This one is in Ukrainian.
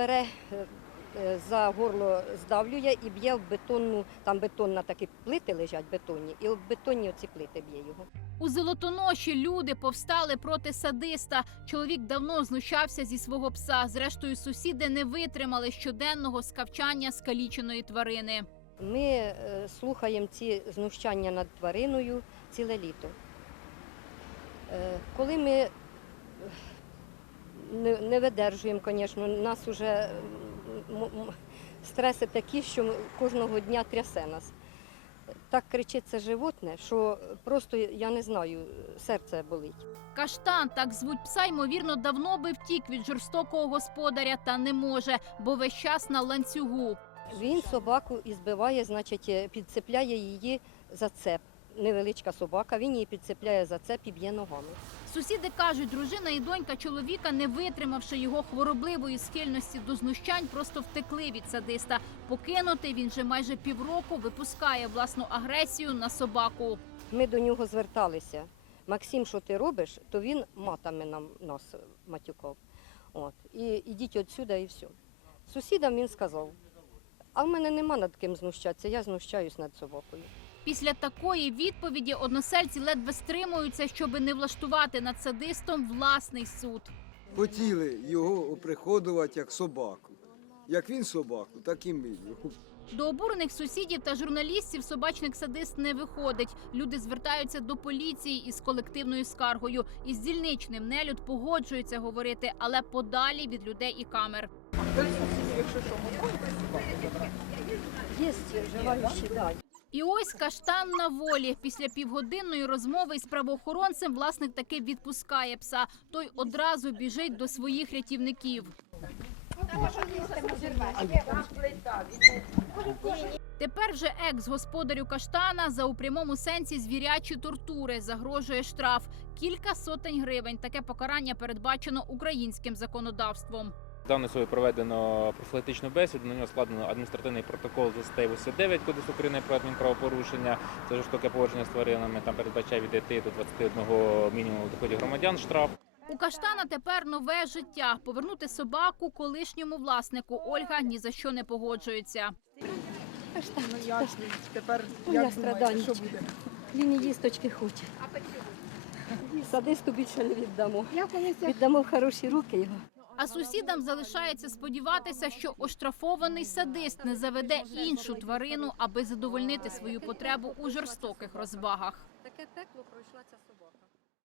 бере е, е, за горло, здавлює і б'є в бетонну, там бетонна такі плити лежать бетонні, і в бетонні оці плити б'є його. У Золотоноші люди повстали проти садиста. Чоловік давно знущався зі свого пса. Зрештою, сусіди не витримали щоденного скавчання скаліченої тварини. Ми е, слухаємо ці знущання над твариною ціле літо. Коли ми не, не видержуємо, звісно, нас вже стреси такі, що кожного дня трясе нас. Так кричить це животне, що просто я не знаю, серце болить. Каштан, так звуть пса, ймовірно, давно би втік від жорстокого господаря, та не може, бо весь час на ланцюгу. Він собаку і збиває, значить, е, підцепляє її за цеп. Невеличка собака, він її підцепляє за цеп і б'є ногами. Сусіди кажуть, дружина і донька чоловіка, не витримавши його хворобливої схильності до знущань, просто втекли від садиста. Покинутий він же майже півроку випускає власну агресію на собаку. Ми до нього зверталися. Максим, що ти робиш, то він матами нам нас матюкав. От. І ідіть отсюди і все. Сусідам він сказав, а в мене нема над ким знущатися, я знущаюсь над собакою. Після такої відповіді односельці ледве стримуються, щоби не влаштувати над садистом власний суд. Хотіли його оприходувати як собаку. Як він собаку, так і ми його. До обурених сусідів та журналістів собачник садист не виходить. Люди звертаються до поліції із колективною скаргою. Із дільничним нелюд погоджується говорити, але подалі від людей і камер. Є живаючі, да. І ось каштан на волі. Після півгодинної розмови із правоохоронцем власник таки відпускає пса. Той одразу біжить до своїх рятівників. Тепер же екс-господарю каштана за у прямому сенсі звірячі тортури загрожує штраф кілька сотень гривень. Таке покарання передбачено українським законодавством. Даною собою проведено профілактичну бесіду, на нього складено адміністративний протокол за статтею 89 Кодексу України про адмінправопорушення. Це жорстоке поводження з тваринами. Там передбачає від 5 до 21 мінімуму доходів громадян штраф. У каштана тепер нове життя. Повернути собаку колишньому власнику Ольга ні за що не погоджується. Ну як ви тепер Ну, як я думаєте, страдаю. що буде? Він їсточки хоче. Садисту більше не віддамо. Віддамо в хороші руки його. А сусідам залишається сподіватися, що оштрафований садист не заведе іншу тварину, аби задовольнити свою потребу у жорстоких розвагах. Таке пекло пройшла ця собака.